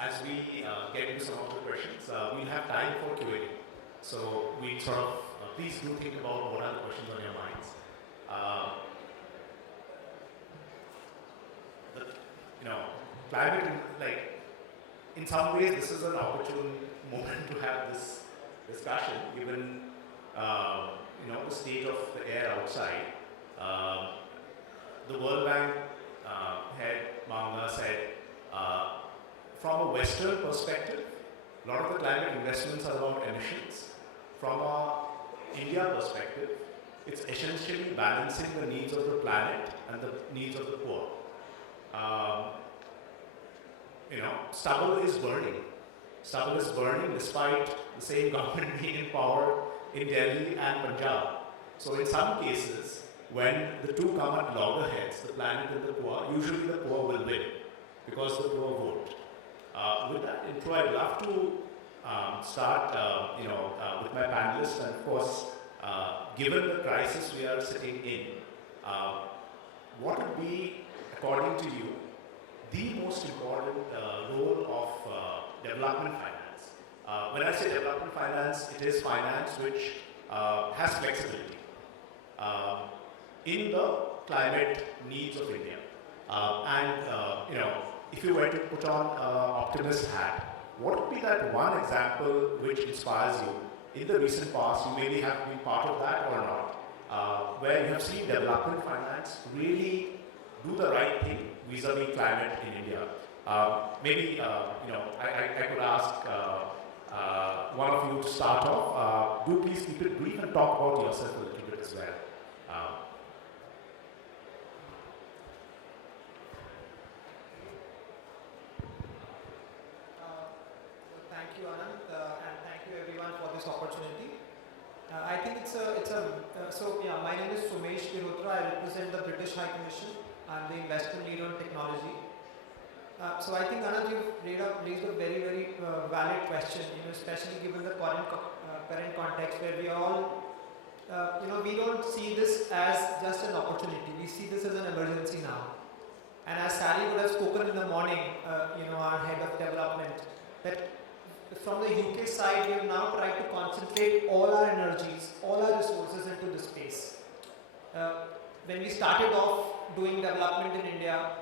as we get into some of the questions, we'll have time for Q&A. So we sort of, please do think about what are the questions on your minds. The, you know, climate, like, in some ways, this is an opportune moment to have this discussion, given the state of the air outside. The World Bank head Manga said, from a Western perspective, a lot of the climate investments are about emissions. From a India perspective, it's essentially balancing the needs of the planet and the needs of the poor. Stubble is burning. Stubble is burning despite the same government being in power in Delhi and Punjab. So in some cases, when the two come at loggerheads, the planet and the poor, usually the poor will win because the poor vote. With that intro, I'd love to start with my panelists, and of course, given the crisis we are sitting in, what would be, according to you, the most important role of development finance? When I say development finance, it is finance which has flexibility in the climate needs of India. If you were to put on an optimist hat, what would be that one example which inspires you in the recent past? You maybe have been part of that or not, where you have seen development finance really do the right thing vis-a-vis climate in India. Maybe I could ask one of you to start off. Do please keep it brief and talk about yourself a little bit as well. Thank you, Anant, and thank you everyone for this opportunity. I think my name is Sumesh Girhotra. I represent the British High Commission. I'm the investment lead on technology. So I think, Anant, you've raised a very, very valid question, especially given the current context where we all, we don't see this as just an opportunity. We see this as an emergency now. And as Sally would have spoken in the morning, our head of development, that from the UK side, we have now tried to concentrate all our energies, all our resources into this space. When we started off doing development in India,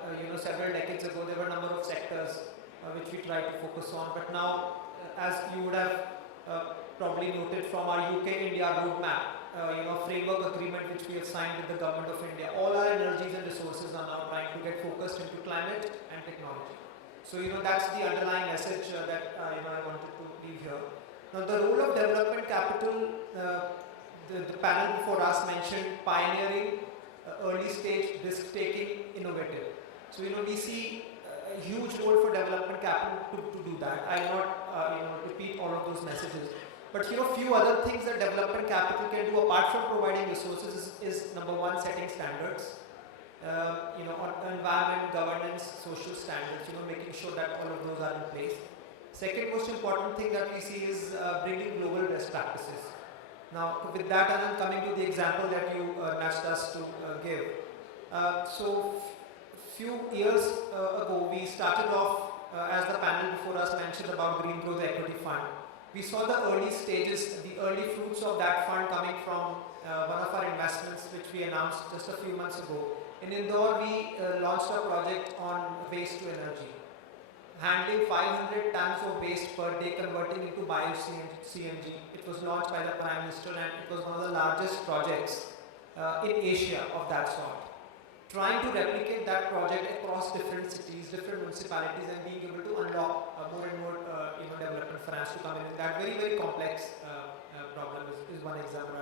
several decades ago, there were a number of sectors which we tried to focus on. But now, as you would have probably noted from our UK-India roadmap, framework agreement which we have signed with the government of India, all our energies and resources are now trying to get focused into climate and technology. So, that's the underlying message that I wanted to leave here. Now, the role of development capital, the panel before us mentioned pioneering, early stage, risk-taking, innovative. So, we see a huge role for development capital to do that. I will not, repeat all of those messages. But, few other things that development capital can do apart from providing resources is number one, setting standards. On environment, governance, social standards, making sure that all of those are in place. Second most important thing that we see is bringing global best practices. Now, with that, Anand, coming to the example that you asked us to give. So, few years ago, we started off, as the panel before us mentioned about Green Growth Equity Fund. We saw the early stages, the early fruits of that fund coming from one of our investments, which we announced just a few months ago. In Indore, we launched a project on waste to energy, handling 500 tons of waste per day, converting into bio-CNG. It was launched by the Prime Minister, and it was one of the largest projects in Asia of that sort. Trying to replicate that project across different cities, different municipalities, and being able to unlock more and more development finance to come in. That very, very complex problem is one example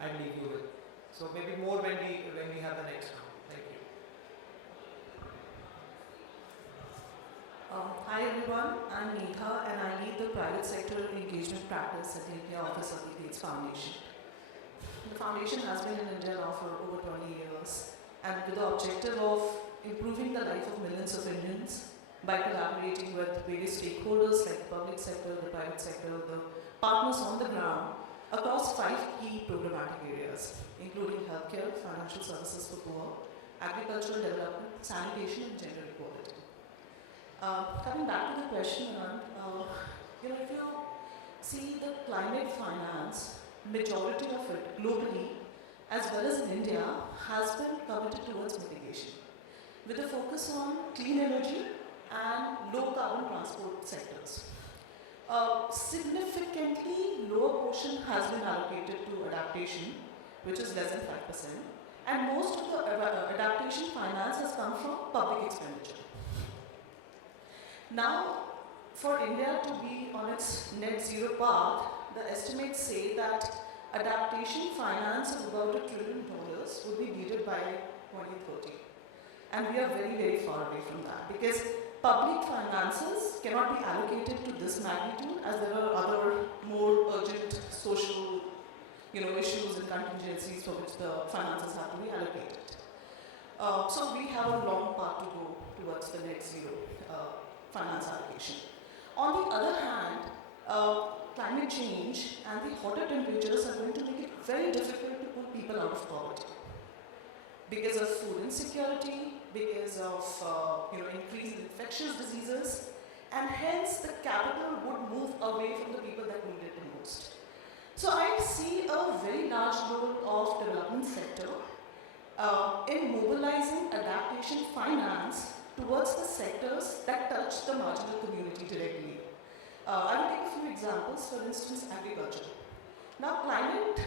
I'd leave you with. So maybe more when we have the next one. Thank you. Hi everyone, I'm Megha and I lead the private sector engagement practice at the India Office of the Gates Foundation. The foundation has been in India now for over 20 years, and with the objective of improving the life of millions of Indians by collaborating with various stakeholders like the public sector, the private sector, the partners on the ground across 5 key programmatic areas, including healthcare, financial services for poor, agricultural development, sanitation, and gender equality. Coming back to the question, Anand, if you see the climate finance, majority of it globally, as well as in India, has been committed towards mitigation, with a focus on clean energy and low carbon transport sectors. A significantly lower portion has been allocated to adaptation, which is less than 5%, and most of the adaptation finance has come from public expenditure. Now, for India to be on its net zero path, the estimates say that adaptation finance of about $1 trillion would be needed by 2030. And we are very, very far away from that, because public finances cannot be allocated to this magnitude, as there are other more urgent social issues and contingencies for which the finances have to be allocated. So we have a long path to go towards the net zero finance allocation. On the other hand, climate change and the hotter temperatures are going to make it very difficult to pull people out of poverty because of food insecurity, because of increase in infectious diseases, and hence the capital would move away from the people that need it the most. So I see a very large role of development sector in mobilizing adaptation finance towards the sectors that touch the marginal community directly. I will take a few examples, for instance, agriculture. Now, climate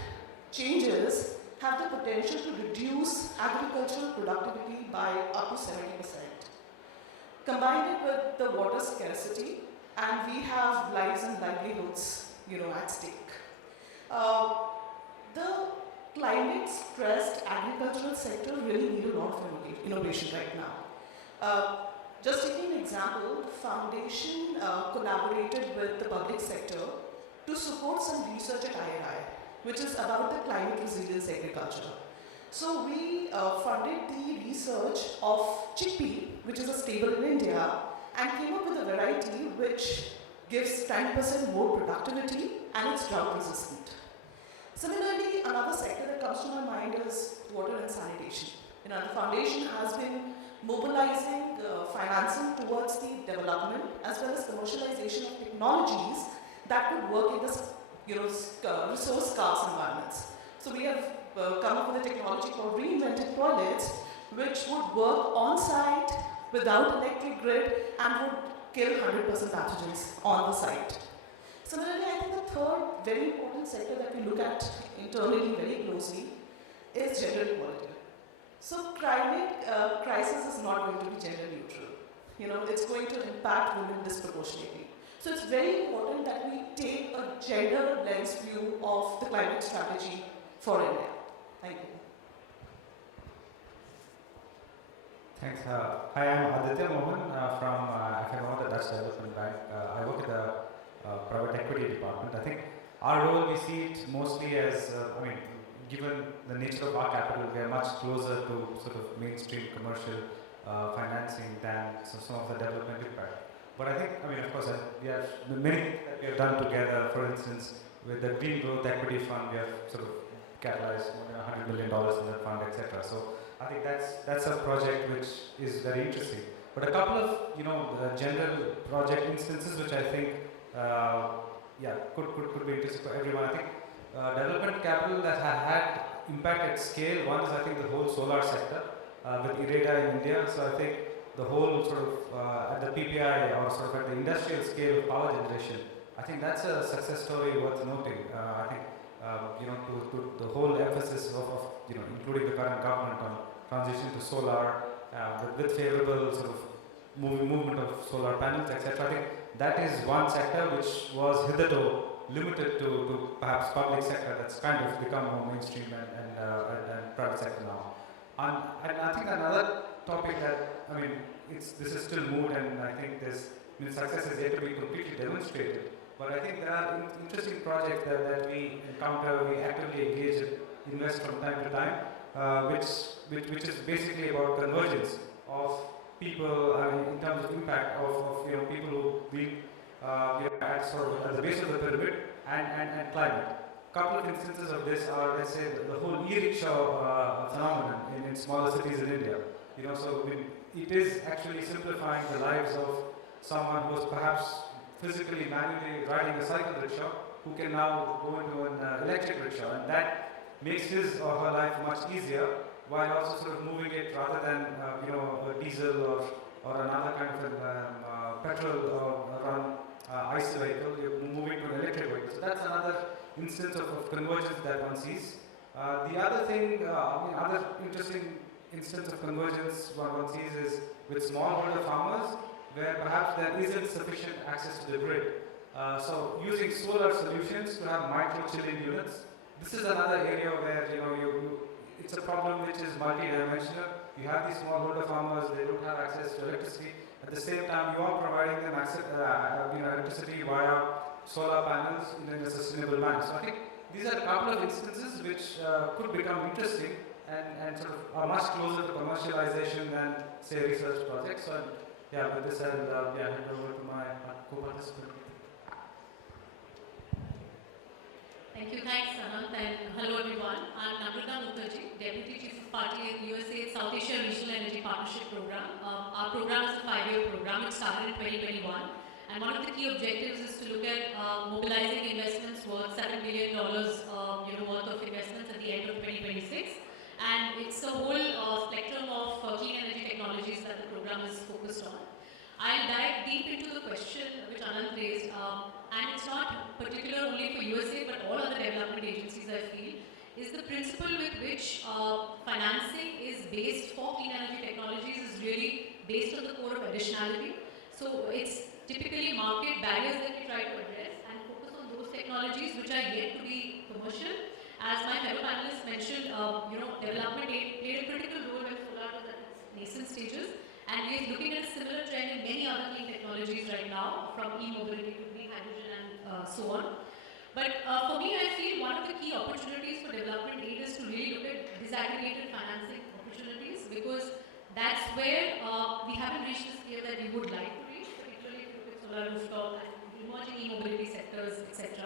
changes have the potential to reduce agricultural productivity by up to 70%. Combine it with the water scarcity, and we have lives and livelihoods, at stake. The climate-stressed agricultural sector really need a lot of innovation right now. Just taking an example, the foundation collaborated with the public sector to support some research at IRI, which is about the climate resilience agriculture. So we funded the research of chickpea, which is a staple in India, and came up with a variety which gives 10% more productivity and it's drought resistant. Similarly, another sector that comes to my mind is water and sanitation. The foundation has been mobilizing financing towards the development as well as commercialization of technologies that could work in this resource scarce environments. So we have come up with a technology called reinvented toilets, which would work on site without electric grid and would kill 100% pathogens on the site. Similarly, I think the third very important sector that we look at internally very closely is gender equality. So climate crisis is not going to be gender neutral. It's going to impact women disproportionately. So it's very important that we take a gender lens view of the climate strategy for India. Thank you. Thanks. Hi, I'm Aditya Mohan from the Dutch Development Bank. I work at the private equity department. I think our role, we see it mostly as, given the nature of our capital, we are much closer to sort of mainstream commercial financing than some of the development impact. But I think, of course, we have many things that we have done together. For instance, with the Green Growth Equity Fund, we have sort of catalyzed more than $100 million in that fund, etc. So I think that's a project which is very interesting. But a couple of general project instances which I think could be interesting for everyone. I think development capital that had impact at scale. One is, I think, the whole solar sector with IREDA in India. So I think the whole sort of at the PPI or sort of at the industrial scale of power generation, I think that's a success story worth noting. I think to the whole emphasis of including the current government on transition to solar with favorable sort of movement of solar panels, etc. I think that is one sector which was hitherto limited to perhaps public sector. That's kind of become more mainstream and private sector now. And I think another topic that, this is still moot, and I think success is yet to be completely demonstrated. But I think there are interesting projects that we encounter, we actively engage and invest from time to time, which is basically about convergence of people, in terms of impact of people who be at sort of at the base of the pyramid and climate. Couple of instances of this are, let's say, the whole e-rickshaw phenomenon in smaller cities in India. So it is actually simplifying the lives of someone who was perhaps physically, manually riding a cycle rickshaw, who can now go into an electric rickshaw, and that makes his or her life much easier, while also sort of moving it rather than a diesel or another kind of petrol or run ICE vehicle. You're moving to an electric vehicle. So that's another instance of convergence that one sees. The other thing, other interesting instance of convergence one sees is with smallholder farmers, where perhaps there isn't sufficient access to the grid. So using solar solutions to have micro chilling units. This is another area where it's a problem which is multi-dimensional. You have these smallholder farmers; they don't have access to electricity. At the same time, you are providing them access, electricity via solar panels in a sustainable manner. So I think these are a couple of instances which could become interesting and sort of are much closer to commercialization than say research projects. So yeah, with this I'll hand over to my co-participant. Thank you. Thanks, Anant, and hello everyone. I'm Namrata Mukherjee, Deputy Chief of Party in USA South Asia Regional Energy Partnership Program. Our program is a 5-year program. It started in 2021, and one of the key objectives is to look at mobilizing investments worth $7 billion, worth of investments at the end of 2026. And it's a whole spectrum of clean energy technologies that the program is focused on. I'll dive deep into the question which Anant raised, and it's not particular only for USA but all other development agencies, I feel, is the principle with which financing is based for clean energy technologies is really based on the core of additionality. So it's typically market barriers that we try to address and focus on those technologies which are yet to be commercial. As my fellow panelists mentioned, development aid played a critical role when solar was at its nascent stages. And we are looking at a similar trend in many other clean technologies right now, from e-mobility to green hydrogen and so on. But for me, I feel one of the key opportunities for development aid is to really look at disaggregated financing opportunities, because that's where we haven't reached the scale that we would like to reach, particularly if you look at solar rooftop and emerging e-mobility sectors, etc.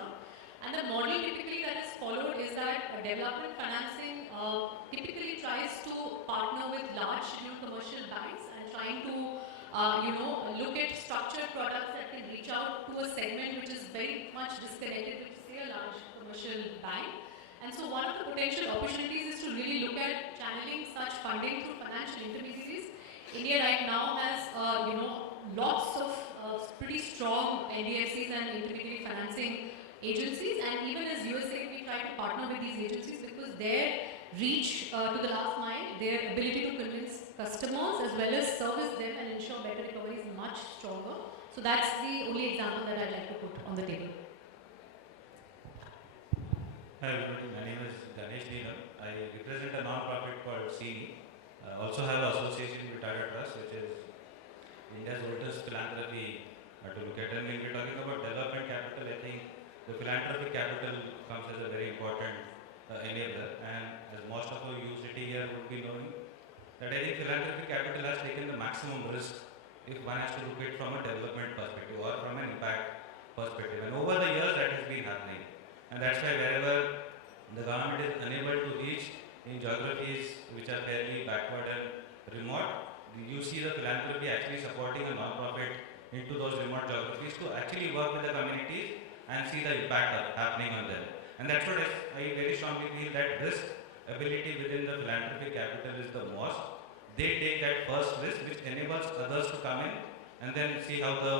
And the model typically that is followed is that development financing typically tries to partner with large commercial banks and trying to look at structured products that can reach out to a segment which is very much disconnected with, say, a large commercial bank. And so one of the potential opportunities is to really look at channeling such funding through financial intermediaries. India right now has lots of pretty strong NBFCs and intermediary financing agencies, and even as USA, we try to partner with these agencies because their reach to the last mile, their ability to convince customers as well as service them and ensure better recovery is much stronger. So that's the only example that I'd like to put on the table. Hi everybody, my name is Ganesh Neelam. I represent a non-profit called CNE. I also have an association with Tata Trust, which is India's oldest philanthropy to look at. And when we're talking about development capital, I think the philanthropic capital comes as a very important enabler, and as most of you sitting here would be knowing, that I think philanthropic capital has taken the maximum risk if one has to look at it from a development perspective or from an impact perspective. And over the years that has been happening. And that's why wherever the government is unable to reach in geographies which are fairly backward and remote, you see the philanthropy actually supporting a non-profit into those remote geographies to actually work with the communities and see the impact happening on them. And that's what I very strongly feel, that risk ability within the philanthropic capital is the most. They take that first risk which enables others to come in and then see how the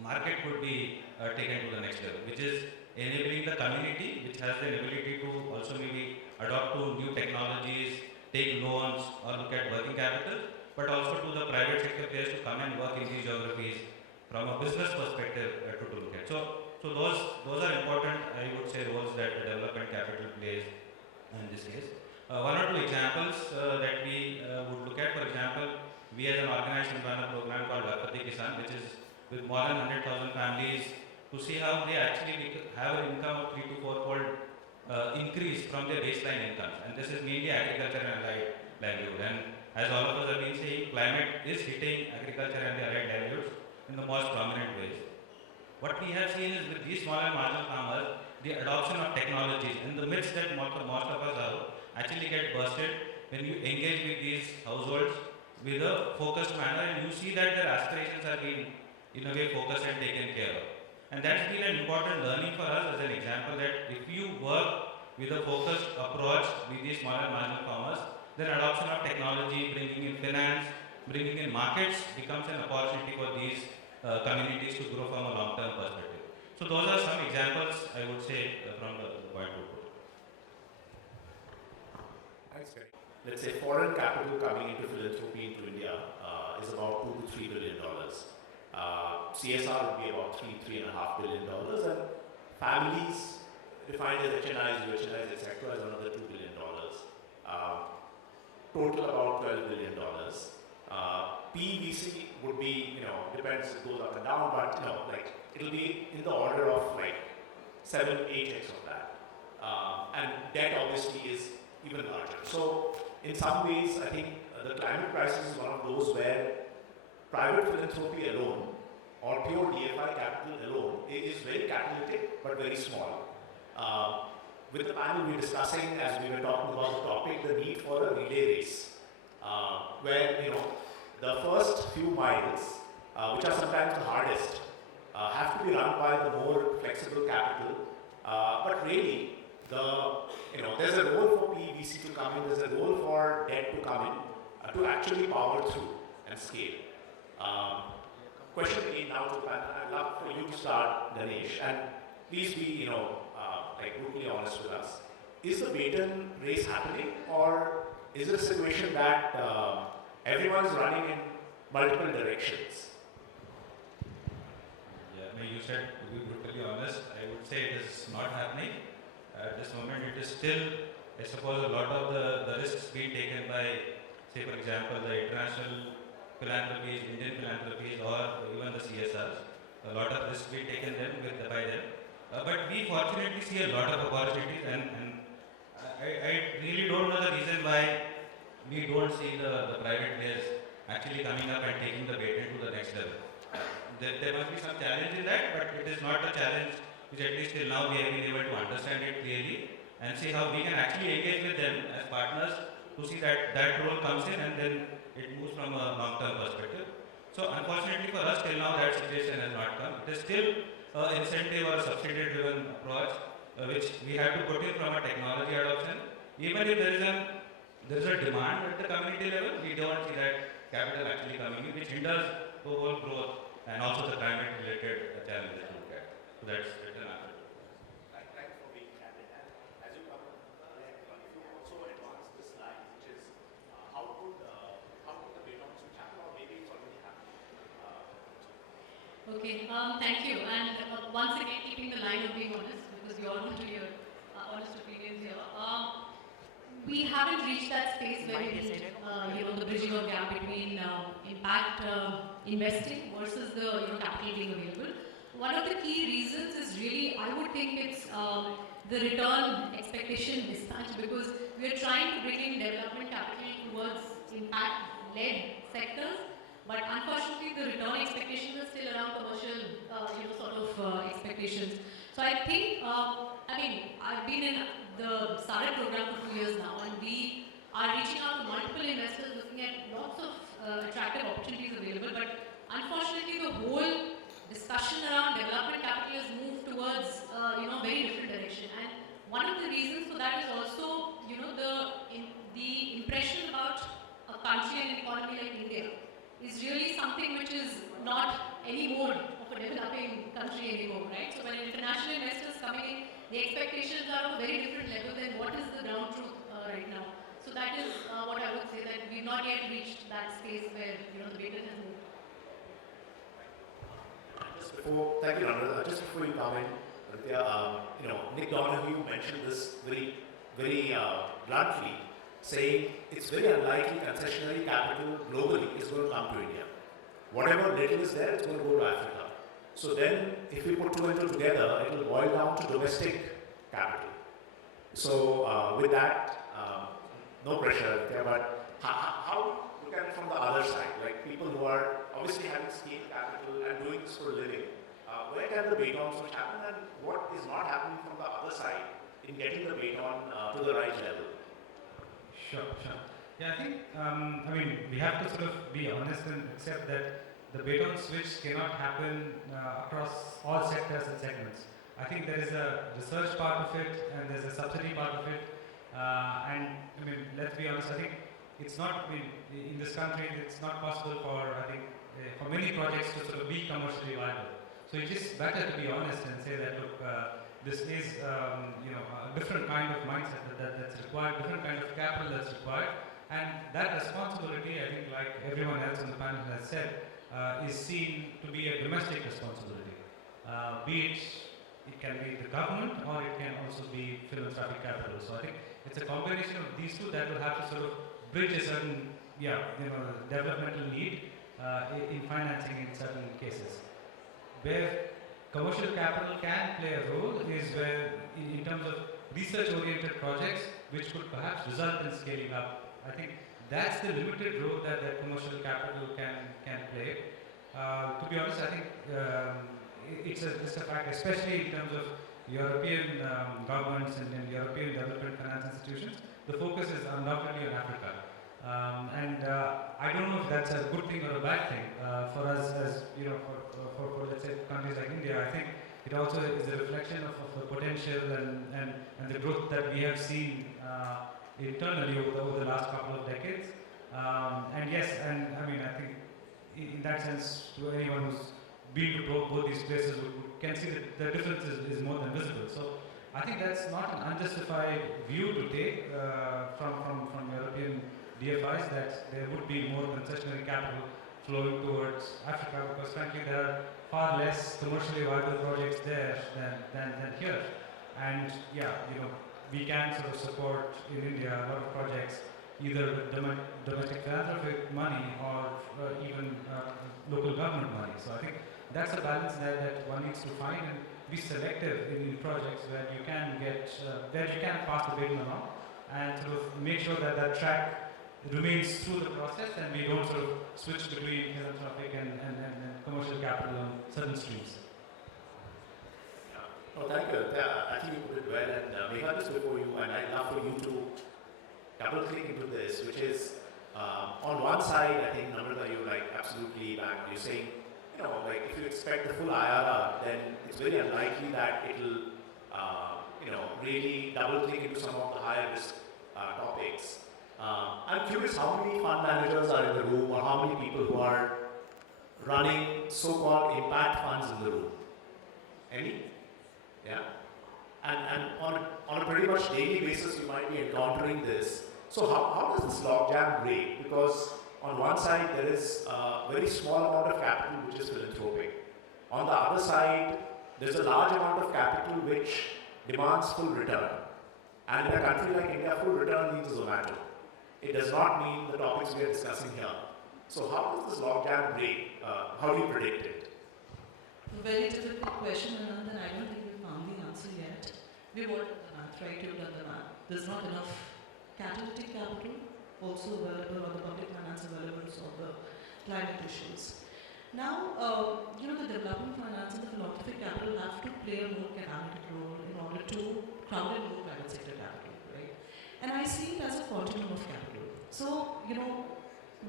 market could be taken to the next level, which is enabling the community, which has the ability to also maybe adopt to new technologies, take loans or look at working capital, but also to the private sector players to come and work in these geographies from a business perspective to look at. So those are important, I would say, roles that the development capital plays in this case. One or two examples that we would look at. For example, we as an organization run a program called Lakpati Kisan, which is with more than 100,000 families, to see how they actually have an income of 3 to 4-fold increase from their baseline incomes. And this is mainly agriculture and allied livelihood. And as all of us have been saying, climate is hitting agriculture and the allied livelihoods in the most prominent ways. What we have seen is with these small and marginal farmers, the adoption of technologies and the myths that most of us have actually get busted when you engage with these households with a focused manner, and you see that their aspirations are being in a way focused and taken care of. And that's been an important learning for us as an example that if you work with a focused approach with these small and marginal farmers, then adoption of technology, bringing in finance, bringing in markets becomes an opportunity for these communities to grow from a long-term perspective. So those are some examples I would say from the point of view. Thanks, Gary. Let's say foreign capital coming into philanthropy into India is about $2 to $3 billion. CSR would be about $3.5 billion, and families defined as HNIs, UHNIs, etc., is another $2 billion. Total about $12 billion. PVC would be, depends, it goes up and down, but like it'll be in the order of like 7-8x of that. And debt obviously is even larger. So in some ways, I think the climate crisis is one of those where private philanthropy alone or pure DFI capital alone is very catalytic but very small. With the panel we were discussing as we were talking about the topic, the need for a relay race, where the first few miles, which are sometimes the hardest, have to be run by the more flexible capital. But really, there's a role for PVC to come in, there's a role for debt to come in to actually power through and scale. Question again now to the panel. I'd love for you to start, Ganesh, and please be, like brutally honest with us. Is the baton race happening, or is it a situation that everyone's running in multiple directions? Yeah, you said to be brutally honest, I would say it is not happening. At this moment, it is still, I suppose, a lot of the risks being taken by, say, for example, the international philanthropies, Indian philanthropies, or even the CSRs. A lot of risks being taken by them. But we fortunately see a lot of opportunities, and I really don't know the reason why we don't see the private players actually coming up and taking the baton to the next level. There must be some challenge in that, but it is not a challenge which at least till now we have been able to understand it clearly and see how we can actually engage with them as partners to see that role comes in and then it moves from a long-term perspective. So unfortunately for us, till now that situation has not come. It is still an incentive or a subsidy-driven approach which we have to put in from a technology adoption. Even if there is a demand at the community level, we don't see that capital actually coming in, which hinders the whole growth and also the climate-related challenges to look at. So that's an answer. Thanks for being candid. And as you come, if you also advance this slide, which is how could the baton switch happen, or maybe it's already happening. Okay, thank you. And once again, keeping the line of being honest, because we all want to hear honest opinions here. We haven't reached that space where we need, the bridging of gap between impact investing versus the capital being available. One of the key reasons is really, I would think it's the return expectation mismatch, because we are trying to bring in development capital towards impact-led sectors, but unfortunately the return expectations are still around commercial, expectations. So I think, I've been in the SARET program for 2 years now, and we are reaching out to multiple investors looking at lots of attractive opportunities available, but unfortunately the whole discussion around development capital has moved towards, very different direction. And one of the reasons for that is also, the impression about a country and an economy like India is really something which is not any more of a developing country anymore, right? So when international investors coming in, the expectations are of a very different level than what is the ground truth right now. So that is what I would say, that we've not yet reached that space where the baton has moved. Thank you, Anand. Just before you come in, Aditya, Nick Donahue mentioned this very, very bluntly, saying it's very unlikely concessionary capital globally is going to come to India. Whatever little is there, it's going to go to Africa. So then, if we put two and two together, it will boil down to domestic capital. So with that, no pressure, Aditya, but how look at it from the other side, like people who are obviously having scale capital and doing this for a living, where can the baton switch happen, and what is not happening from the other side in getting the baton to the right level? Sure. Yeah, I think, we have to sort of be honest and accept that the baton switch cannot happen across all sectors and segments. I think there is a research part of it and there's a subsidy part of it. And I mean, let's be honest, I think it's not, I mean, in this country, it's not possible for, I think, for many projects to sort of be commercially viable. So it's just better to be honest and say that, look, this is, a different kind of mindset that's required, different kind of capital that's required. And that responsibility, I think, like everyone else on the panel has said, is seen to be a domestic responsibility. Be it can be the government or it can also be philanthropic capital. So I think it's a combination of these two that will have to sort of bridge a certain, developmental need in financing in certain cases. Where commercial capital can play a role is where, in terms of research-oriented projects, which could perhaps result in scaling up. I think that's the limited role that commercial capital can play. To be honest, I think it's a fact, especially in terms of European governments and European development finance institutions. The focus is undoubtedly on Africa. I don't know if that's a good thing or a bad thing for us, as for let's say countries like India. I think it also is a reflection of the potential and the growth that we have seen internally over the last couple of decades. I think in that sense, to anyone who's been to both these places can see that the difference is more than visible. So I think that's not an unjustified view to take from European DFIs, that there would be more concessionary capital flowing towards Africa, because frankly there are far less commercially viable projects there than here. And we can sort of support in India a lot of projects either with domestic philanthropic money or even local government money. So I think that's a balance that one needs to find and be selective in projects where you can pass the baton along and sort of make sure that track remains through the process and we don't sort of switch between philanthropic and commercial capital on certain streams. Oh, thank you. I think you put it well. And Megha, just before you, and I'd love for you to double click into this, which is on one side, I think Namrata, you're absolutely back. You're saying, if you expect the full IRR, then it's very unlikely that it'll, really double click into some of the higher risk topics. I'm curious how many fund managers are in the room, or how many people who are running so-called impact funds in the room? Any? Yeah? And on a pretty much daily basis, you might be encountering this. So how does this logjam break? Because on one side, there is a very small amount of capital which is philanthropic. On the other side, there's a large amount of capital which demands full return. And in a country like India, full return means Zomato. It does not mean the topics we are discussing here. So how does this logjam break? How do you predict it? A very difficult question, Anand, and I don't think we've found the answer yet. We've all done the math, right? You've done the math. There's not enough catalytic capital also available, or the public finance available to solve the climate issues. Now, the development finance and the philanthropic capital have to play a more catalytic role in order to crowd in more private sector capital, right? And I see it as a continuum of capital. So,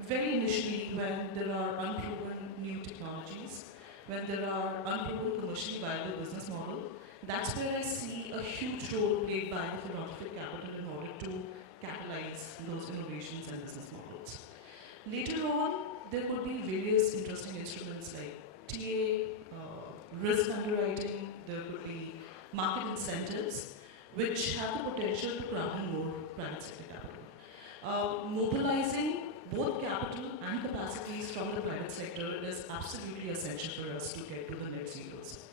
very initially, when there are unproven new technologies, when there are unproven commercially viable business model, that's where I see a huge role played by the philanthropic capital in order to catalyze those innovations and business models. Later on, there could be various interesting instruments like TA, risk underwriting, there could be market incentives, which have the potential to crowd in more private sector capital. Mobilizing both capital and capacities from the private sector is absolutely essential for us to get to the net zeros.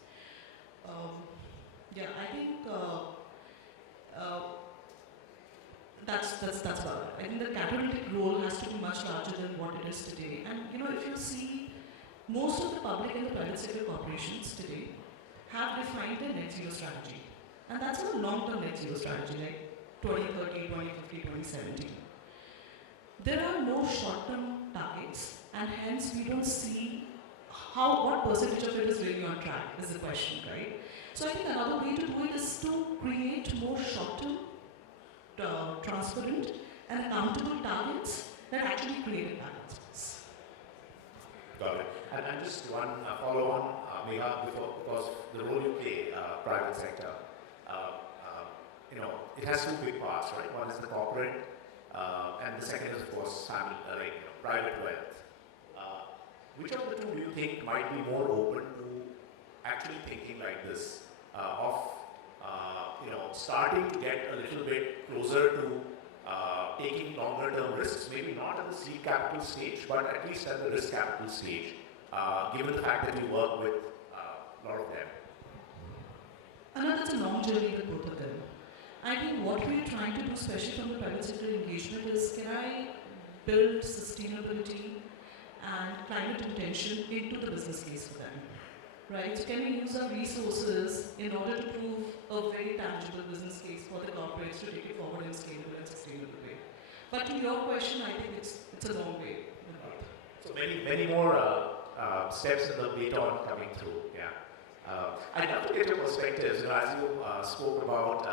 I think that's about it. I think the catalytic role has to be much larger than what it is today. And if you see, most of the public and the private sector corporations today have defined their net zero strategy. And that's a long-term net zero strategy, like 2030, 2050, 2070. There are no short-term targets, and hence we don't see what percentage of it is really on track is the question, right? So I think another way to do it is to create more short-term, transparent and accountable targets that actually create a balance. Got it. And just one follow on, Megha, because the role you play, private sector, it has two big parts, right? One is the corporate, and the second is, of course, family, private wealth. Which of the two do you think might be more open to actually thinking like this, starting to get a little bit closer to taking longer term risks, maybe not at the seed capital stage, but at least at the risk capital stage, given the fact that you work with a lot of them? I know that's a long journey with both of them. I think what we're trying to do, especially from the private sector engagement, is can I build sustainability and climate intention into the business case for them, right? So can we use our resources in order to prove a very tangible business case for the corporates to take it forward in a scalable and sustainable way? But to your question, I think it's a long way. So many more steps in the baton coming through. Yeah. I'd love to get your perspectives. As you spoke about,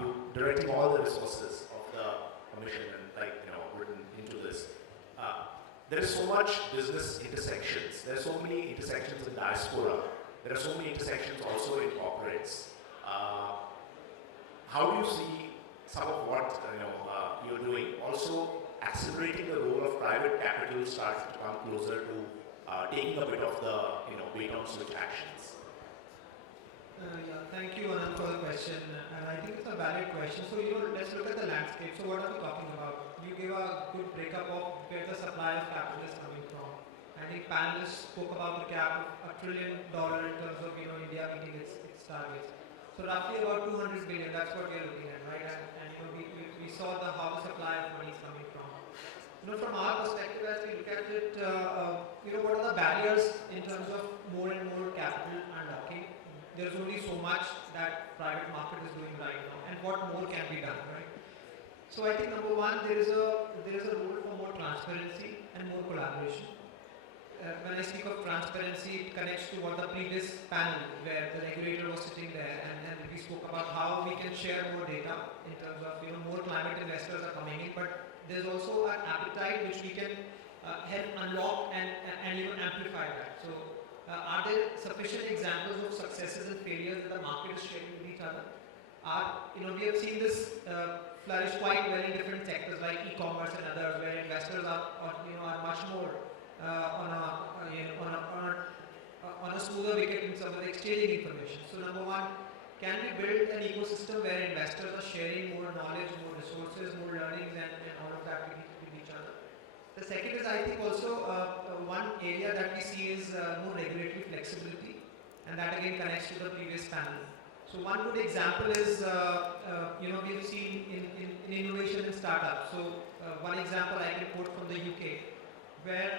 you directing all the resources of the commission and written into this. There is so much business intersections. There are so many intersections in diaspora. There are so many intersections also in corporates. How do you see some of what you're doing also accelerating the role of private capital starts to come closer to taking a bit of the baton switch actions? Thank you, Anant, for the question. And I think it's a valid question. So, let's look at the landscape. So, what are we talking about? You gave a good breakup of where the supply of capital is coming from. I think panelists spoke about the cap of $1 trillion in terms of India meeting its targets. So, roughly about 200 billion. That's what we are looking at, right? And we saw how the supply of money is coming from. From our perspective, as we look at it, what are the barriers in terms of more and more capital unlocking? There's only so much that private market is doing right now, and what more can be done, right? So I think number one, there is a role for more transparency and more collaboration. When I speak of transparency, it connects to what the previous panel, where the regulator was sitting there, and we spoke about how we can share more data in terms of more climate investors are coming in, but there's also an appetite which we can help unlock and even amplify that. So, are there sufficient examples of successes and failures that the market is sharing with each other? We have seen this flourish quite well in different sectors like e-commerce and others, where investors are much more on a smoother wicket in some of the exchanging information. So, number one, can we build an ecosystem where investors are sharing more knowledge, more resources, more learnings, and all of that with each other? The second is, I think, also one area that we see is more regulatory flexibility, and that again connects to the previous panel. So one good example is, we've seen in innovation and startups. So one example I can quote from the UK, where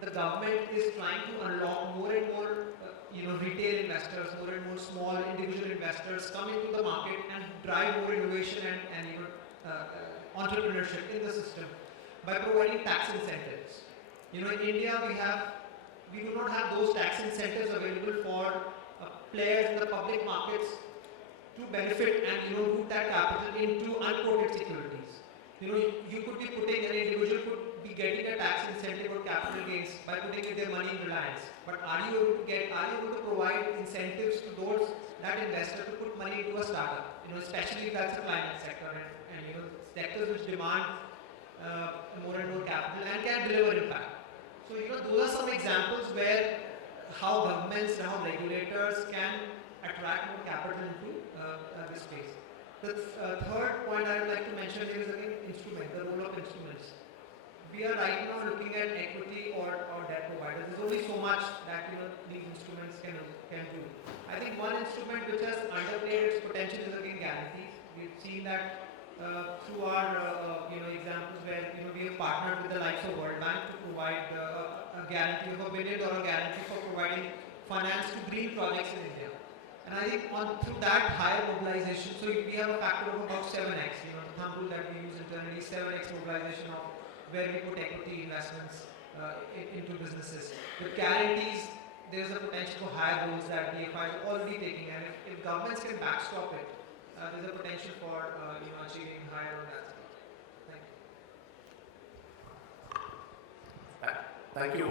the government is trying to unlock more and more retail investors, more and more small individual investors come into the market and drive more innovation and entrepreneurship in the system by providing tax incentives. In India, we do not have those tax incentives available for players in the public markets to benefit and route that capital into unquoted securities. You could be putting, an individual could be getting a tax incentive or capital gains by putting in their money in Reliance. But are you able to provide incentives to those, that investor, to put money into a startup? Especially if that's a climate sector and sectors which demand more and more capital and can deliver impact. So those are some examples where how governments and how regulators can attract more capital into this space. The third point I would like to mention here is again the role of instruments. We are right now looking at equity or debt providers. There's only so much that these instruments can do. I think one instrument which has underplayed its potential is again guarantees. We've seen that through our examples where we have partnered with the likes of World Bank to provide a guarantee of $1 billion or a guarantee for providing finance to green projects in India. And I think through that higher mobilization, so we have a factor of about 7x. The thumb rule that we use internally is 7x mobilization of where we put equity investments into businesses. With guarantees, there's a potential for higher goals that DFI is already taking, and if governments can backstop it, there's a potential for achieving higher on that. Thank you. Thank you.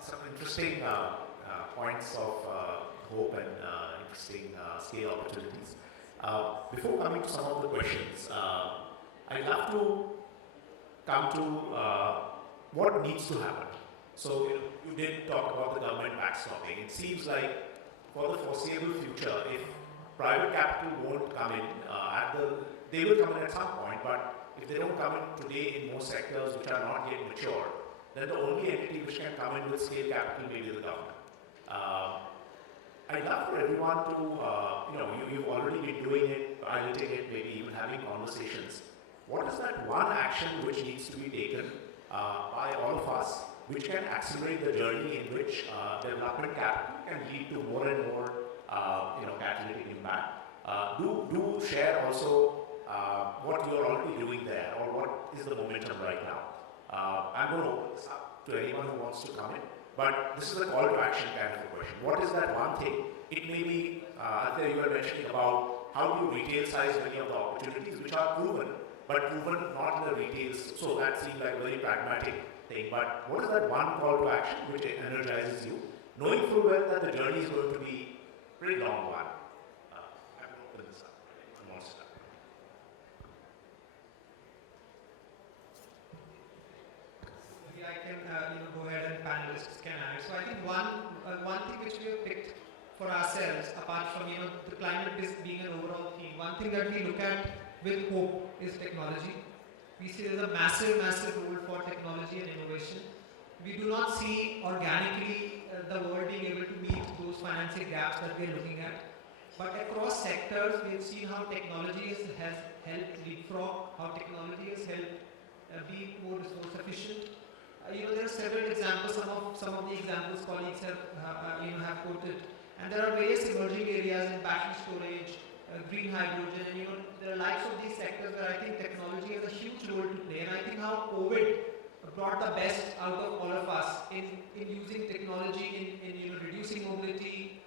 Some interesting points of hope and interesting scale opportunities. Before coming to some of the questions, I'd love to come to what needs to happen. So you did talk about the government backstopping. It seems like for the foreseeable future, if private capital won't come in they will come in at some point, but if they don't come in today in most sectors which are not yet mature, then the only entity which can come in with scale capital may be the government. I'd love for everyone to, you've already been doing it, piloting it, maybe even having conversations. What is that one action which needs to be taken by all of us, which can accelerate the journey in which development capital can lead to more and more, catalytic impact? Do share also what you're already doing there, or what is the momentum right now. I'm going to open this up to anyone who wants to come in, but this is a call to action kind of a question. What is that one thing? It may be, Aditya, you were mentioning about how do you retail size many of the opportunities which are proven, but proven not in the retail, so that seems like a very pragmatic thing. But what is that one call to action which energizes you, knowing full well that the journey is going to be a pretty long one? I'm going to open this up. Anyone wants to start? Maybe I can go ahead and panelists can add. So I think one thing which we have picked for ourselves, apart from the climate being an overall theme, one thing that we look at with hope is technology. We see there's a massive role for technology and innovation. We do not see organically the world being able to meet those financing gaps that we are looking at. But across sectors, we've seen how technology has helped leapfrog, how technology has helped be more resource efficient. There are several examples. Some of the examples colleagues have quoted, and there are various emerging areas in battery storage, green hydrogen, and there are likes of these sectors where I think technology has a huge role to play. And I think how COVID brought the best out of all of us in using technology in reducing mobility,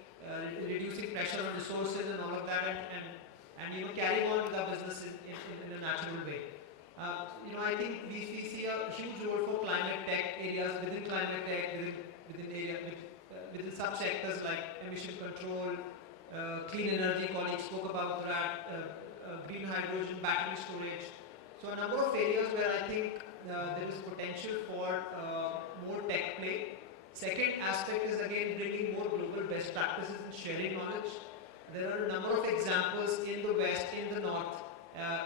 reducing pressure on resources and all of that, and carrying on with our business in a natural way. I think we see a huge role for climate tech areas within climate tech, within subsectors like emission control, clean energy. Colleagues spoke about that, green hydrogen, battery storage. So a number of areas where I think there is potential for more tech play. Second aspect is again bringing more global best practices and sharing knowledge. There are a number of examples in the West, in the North,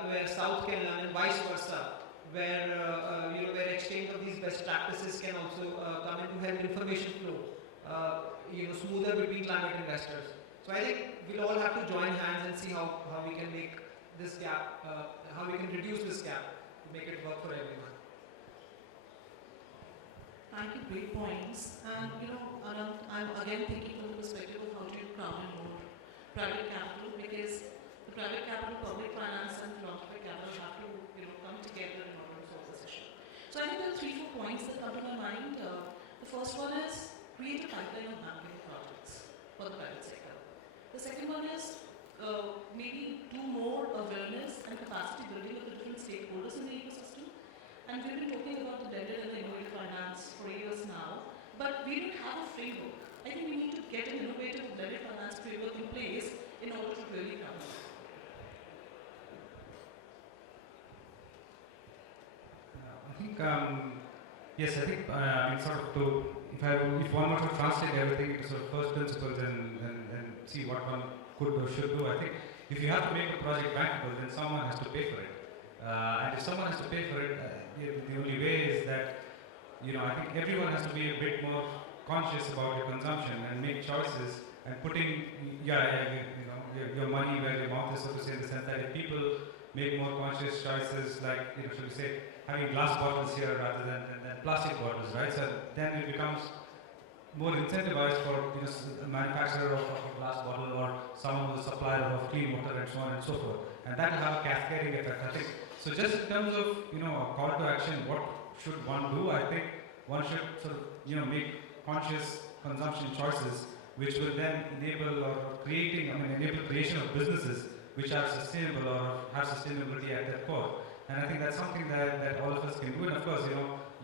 where South can learn and vice versa, where where exchange of these best practices can also come in to help information flow, smoother between climate investors. So I think we'll all have to join hands and see how we can make this gap, how we can reduce this gap to make it work for everyone. Thank you, great points. And Anant, I'm again thinking from the perspective of how do you crowd in more private capital, because the private capital, public finance, and philanthropic capital have to come together in order to solve this issue. So I think there are 3-4 points that come to my mind. The first one is create a pipeline of handling projects for the private sector. The second one is maybe do more awareness and capacity building of the different stakeholders in the ecosystem. And we've been talking about the blended and the innovative finance for years now, but we don't have a framework. I think we need to get an innovative blended finance framework in place in order to really come. I think, yes, I think, if one were to translate everything to sort of first principles and see what one could or should do, I think if you have to make a project bankable, then someone has to pay for it. And if someone has to pay for it, the only way is that, I think everyone has to be a bit more conscious about your consumption and make choices and putting, your money where your mouth is, so to say, in the sense that if people make more conscious choices, like, should we say, having glass bottles here rather than plastic bottles, right? So then it becomes more incentivized for a manufacturer of a glass bottle or someone who's a supplier of clean water and so on and so forth. And that will have a cascading effect, I think. So just in terms of, a call to action, what should one do? I think one should sort of, make conscious consumption choices which will then enable creation of businesses which are sustainable or have sustainability at their core. And I think that's something that all of us can do. And of course,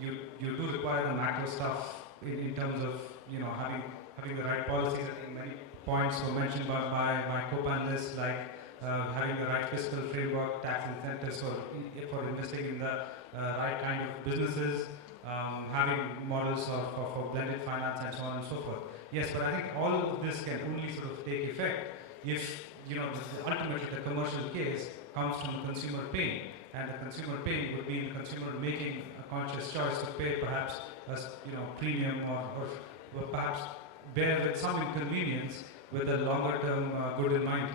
you do require the macro stuff in terms of having the right policies. I think many points were mentioned by my co-panelists, like having the right fiscal framework, tax incentives for investing in the right kind of businesses, having models for blended finance and so on and so forth. Yes, but I think all of this can only sort of take effect if ultimately the commercial case comes from the consumer paying, and the consumer paying would be the consumer making a conscious choice to pay perhaps a premium or perhaps bear with some inconvenience with a longer term good in mind.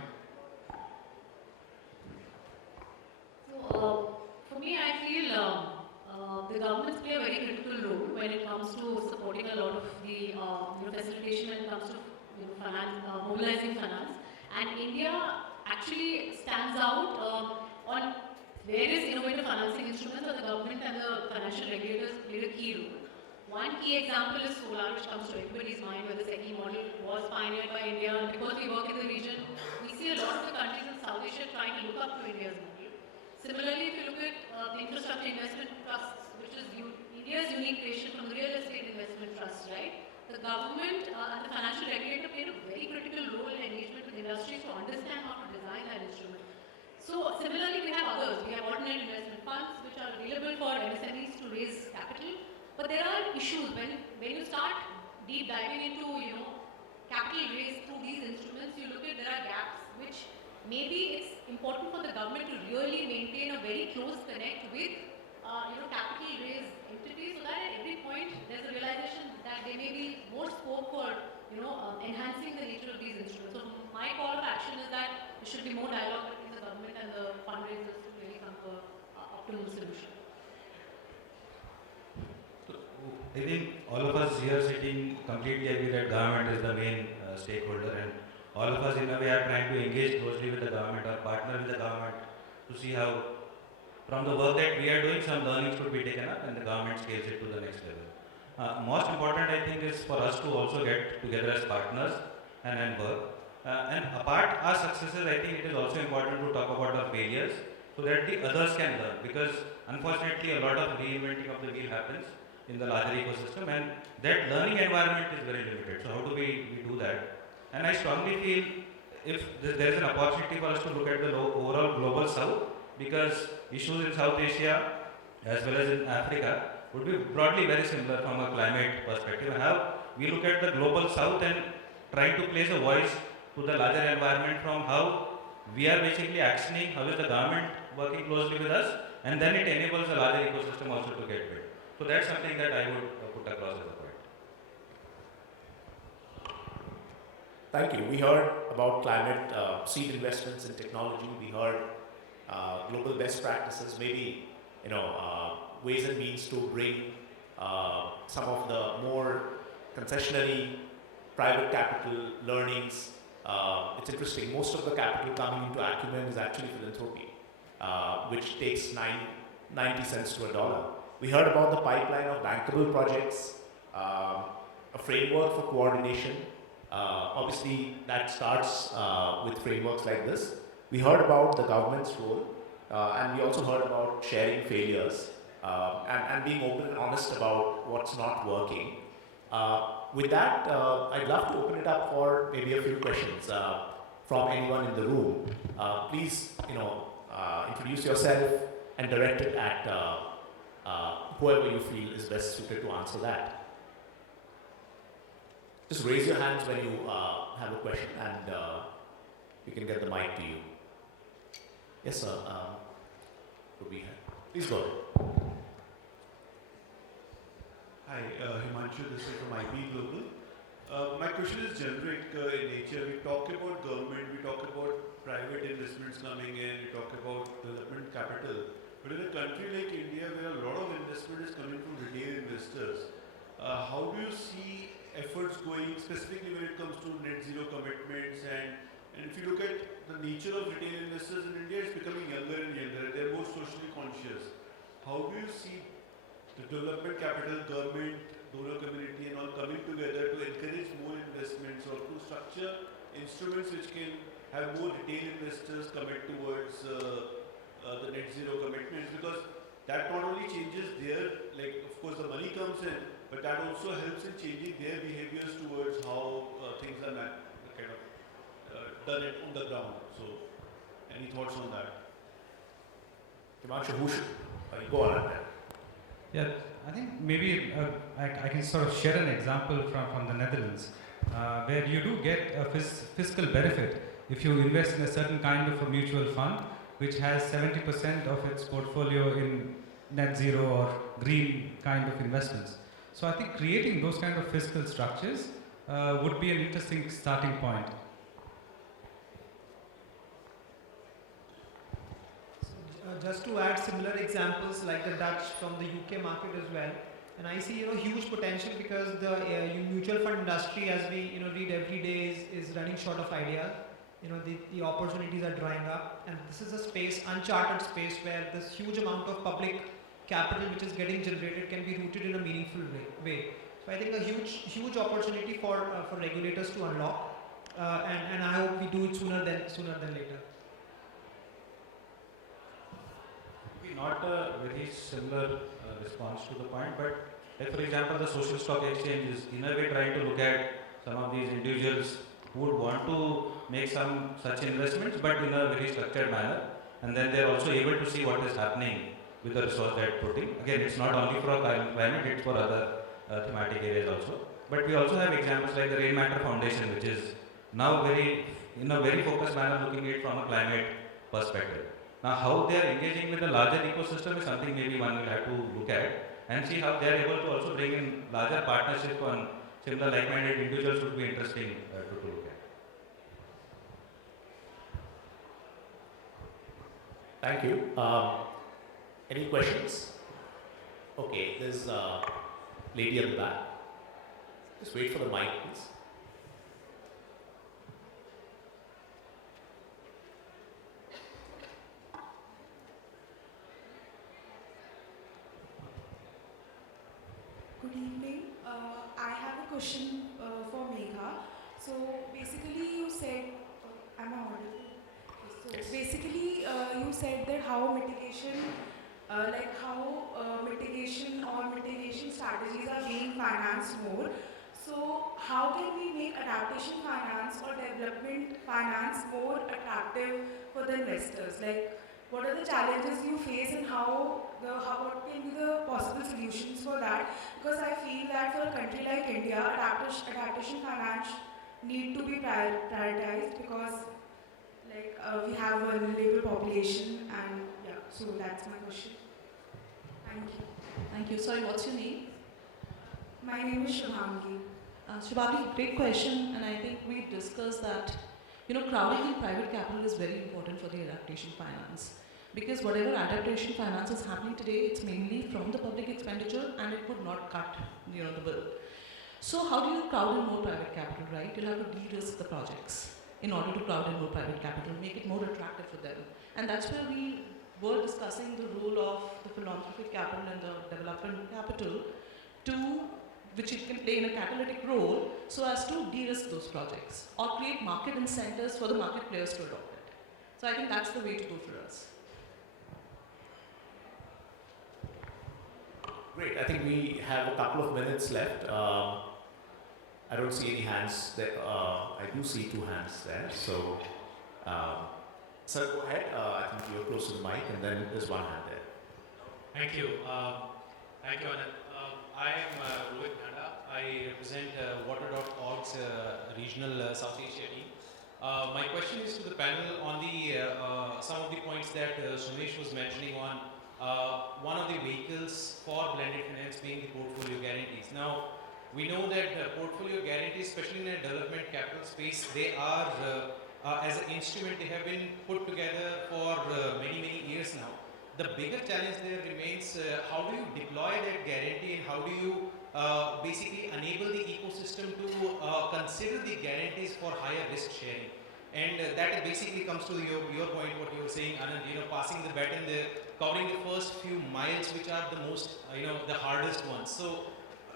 So, for me, I feel the governments play a very critical role when it comes to supporting a lot of the facilitation when it comes to finance, mobilizing finance. And India actually stands out on various innovative financing instruments where the government and the financial regulators play a key role. One key example is solar, which comes to everybody's mind, where the SECI model was pioneered by India. And because we work in the region, we see a lot of the countries in South Asia trying to look up to India's model. Similarly, if you look at the infrastructure investment trusts, which is India's unique creation from the real estate investment trust, right? The government and the financial regulator played a very critical role in engagement with industries to understand how to design that instrument. So similarly, we have others. We have ordinary investment funds, which are available for MSMEs to raise capital. But there are issues when you start deep diving into capital raised through these instruments. You look at there are gaps which maybe it's important for the government to really maintain a very close connect with capital raised entities, so that at every point there's a realization that there may be more scope for enhancing the nature of these instruments. So my call of action is that there should be more dialogue between the government and the fundraisers to really come to an optimum solution. I think all of us here sitting completely agree that government is the main stakeholder, and all of us in a way are trying to engage closely with the government or partner with the government to see how from the work that we are doing some learnings could be taken up and the government scales it to the next level. Most important I think is for us to also get together as partners and work. And apart our successes, I think it is also important to talk about our failures so that the others can learn, because unfortunately a lot of reinventing of the wheel happens in the larger ecosystem, and that learning environment is very limited. So how do we do that? And I strongly feel if there is an opportunity for us to look at the overall global south, because issues in South Asia as well as in Africa would be broadly very similar from a climate perspective, and how we look at the global south and trying to place a voice to the larger environment from how we are basically actioning, how is the government working closely with us, and then it enables the larger ecosystem also to get built. So that's something that I would put across as a point. Thank you. We heard about climate seed investments in technology. We heard global best practices, maybe ways and means to bring some of the more concessionary private capital learnings. It's interesting. Most of the capital coming into Acumen is actually philanthropy, which takes 90 cents to a dollar. We heard about the pipeline of bankable projects, a framework for coordination. Obviously, that starts with frameworks like this. We heard about the government's role, and we also heard about sharing failures and being open and honest about what's not working. With that, I'd love to open it up for maybe a few questions from anyone in the room. Please, introduce yourself and direct it at whoever you feel is best suited to answer that. Just raise your hands when you have a question, and we can get the mic to you. Yes, sir. Please go ahead. Hi, Himanshu, this is from IP Global. My question is generic in nature. We talk about government, we talk about private investments coming in, we talk about development capital. But in a country like India, where a lot of investment is coming from retail investors, how do you see efforts going, specifically when it comes to net zero commitments? And if you look at the nature of retail investors in India, it's becoming younger and younger. They're more socially conscious. How do you see the development capital, government, donor community and all coming together to encourage more investments or to structure instruments which can have more retail investors commit towards the net zero commitments? Because that not only changes their, like of course the money comes in, but that also helps in changing their behaviors towards how things are kind of done it on the ground. So, any thoughts on that? Himanshu, who should go on that? Yeah, I think maybe I can sort of share an example from the Netherlands, where you do get a fiscal benefit if you invest in a certain kind of a mutual fund which has 70% of its portfolio in net zero or green kind of investments. So I think creating those kind of fiscal structures would be an interesting starting point. Just to add similar examples like the Dutch from the UK market as well, and I see huge potential because the mutual fund industry, as we read every day, is running short of ideas. The opportunities are drying up, and this is a space, uncharted space, where this huge amount of public capital which is getting generated can be rooted in a meaningful way. So I think a huge opportunity for regulators to unlock, and I hope we do it sooner than later. Not a very similar response to the point, but like for example, the social stock exchange is in a way trying to look at some of these individuals who would want to make some such investments, but in a very structured manner, and then they are also able to see what is happening with the resource they are putting. Again, it's not only for climate, it's for other thematic areas also. But we also have examples like the Rain Matter Foundation, which is now in a very focused manner looking at it from a climate perspective. Now, how they are engaging with the larger ecosystem is something maybe one will have to look at and see how they are able to also bring in larger partnership on similar like-minded individuals would be interesting to look at. Thank you. Any questions? Okay, there's a lady at the back. Just wait for the mic, please. Good evening. I have a question for Megha. So basically you said, am I audible? So Yes. basically you said that how mitigation strategies are being financed more. So how can we make adaptation finance or development finance more attractive for the investors? Like, what are the challenges you face and what can be the possible solutions for that? Because I feel that for a country like India, adaptation finance need to be prioritized because we have a vulnerable population and yeah, so that's my question. Thank you. Thank you. Sorry, what's your name? My name is Shubhangi. Shubhavi, great question, and I think we discussed that, crowding in private capital is very important for the adaptation finance. Because whatever adaptation finance is happening today, it's mainly from the public expenditure and it would not cut, the bill. So how do you crowd in more private capital, right? You'll have to de-risk the projects in order to crowd in more private capital, make it more attractive for them. And that's where we were discussing the role of the philanthropic capital and the development capital which it can play in a catalytic role so as to de-risk those projects or create market incentives for the market players to adopt it. So I think that's the way to go for us. Great. I think we have a couple of minutes left. I don't see any hands there. I do see two hands there. So, sir, go ahead. I think you're close to the mic, and then there's one hand there. Thank you. Thank you, Anant. I am Rohit Nanda. I represent Water.org's regional South Asia team. My question is to the panel on some of the points that Sumesh was mentioning on one of the vehicles for blended finance being the portfolio guarantees. Now, we know that portfolio guarantees, especially in a development capital space, they are, as an instrument, they have been put together for many years now. The bigger challenge there remains how do you deploy that guarantee and how do you basically enable the ecosystem to consider the guarantees for higher risk sharing. And that basically comes to your point, what you were saying, Anand, passing the baton, covering the first few miles, which are the most, the hardest ones. So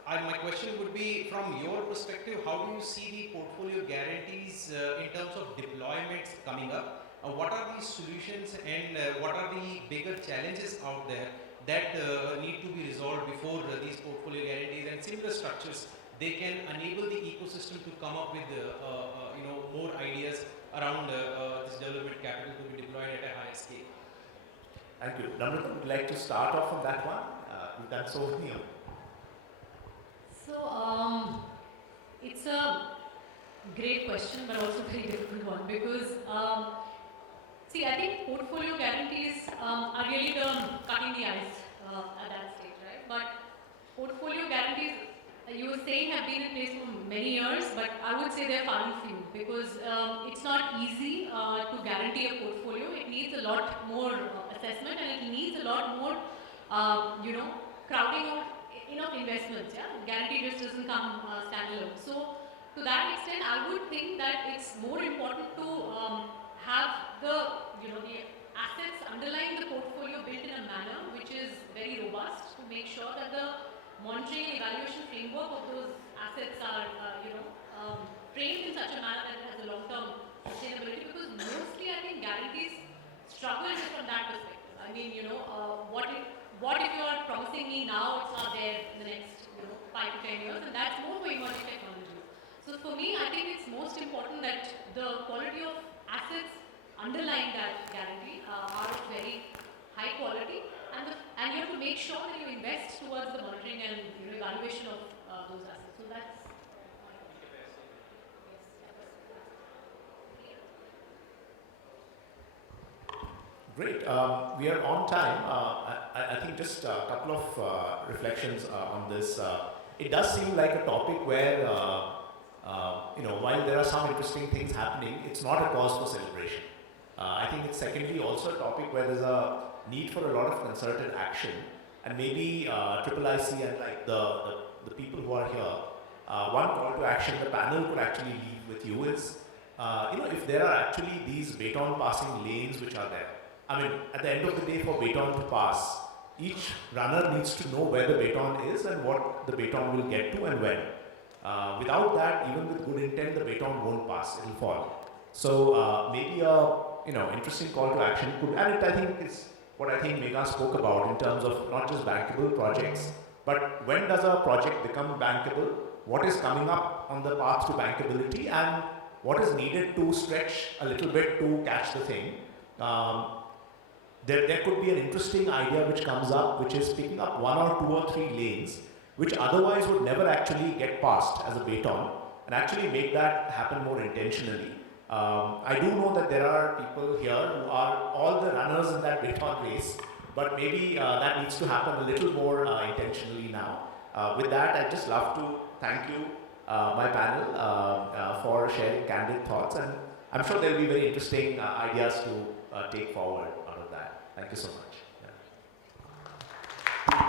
my question would be, from your perspective, how do you see the portfolio guarantees in terms of deployments coming up? What are the solutions and what are the bigger challenges out there that need to be resolved before these portfolio guarantees and similar structures, they can enable the ecosystem to come up with more ideas around this development capital to be deployed at a higher scale. Thank you. Namrata, would you like to start off on that one? You've done so many. So, it's a great question, but also very difficult one because, see, I think portfolio guarantees are really the cutting the ice at that stage, right? But portfolio guarantees, you were saying, have been in place for many years, but I would say they're far and few because it's not easy to guarantee a portfolio. It needs a lot more assessment and it needs a lot more, crowding of enough investments. Yeah, guarantee just doesn't come standalone. So to that extent, I would think that it's more important to have the assets underlying the portfolio built in a manner which is very robust to make sure that the monitoring and evaluation framework of those assets are, framed in such a manner that it has a long-term sustainability. Because mostly, I think guarantees struggle from that perspective. I mean, what if you are promising me now it's not there in the next 5 to 10 years, and that's more for emerging technologies. So for me, I think it's most important that the quality of assets underlying that guarantee are of very high quality, and you have to make sure that you invest towards the monitoring and evaluation of those assets. So that's Great. We are on time. I think just a couple of reflections on this. It does seem like a topic where, while there are some interesting things happening, it's not a cause for celebration. I think it's secondly also a topic where there's a need for a lot of concerted action, and maybe IIIC and like the people who are here, one call to action the panel could actually leave with you is, if there are actually these baton passing lanes which are there. I mean, at the end of the day, for baton to pass, each runner needs to know where the baton is and what the baton will get to and when. Without that, even with good intent, the baton won't pass; it will fall. So maybe a interesting call to action could, and it I think is what I think Megha spoke about in terms of not just bankable projects, but when does a project become bankable? What is coming up on the path to bankability, and what is needed to stretch a little bit to catch the thing? There could be an interesting idea which comes up, which is picking up 1 or 2 or 3 lanes, which otherwise would never actually get passed as a baton, and actually make that happen more intentionally. I do know that there are people here who are all the runners in that baton race, but maybe that needs to happen a little more intentionally now. With that, I'd just love to thank you, my panel, for sharing candid thoughts, and I'm sure there'll be very interesting ideas to take forward out of that. Thank you so much.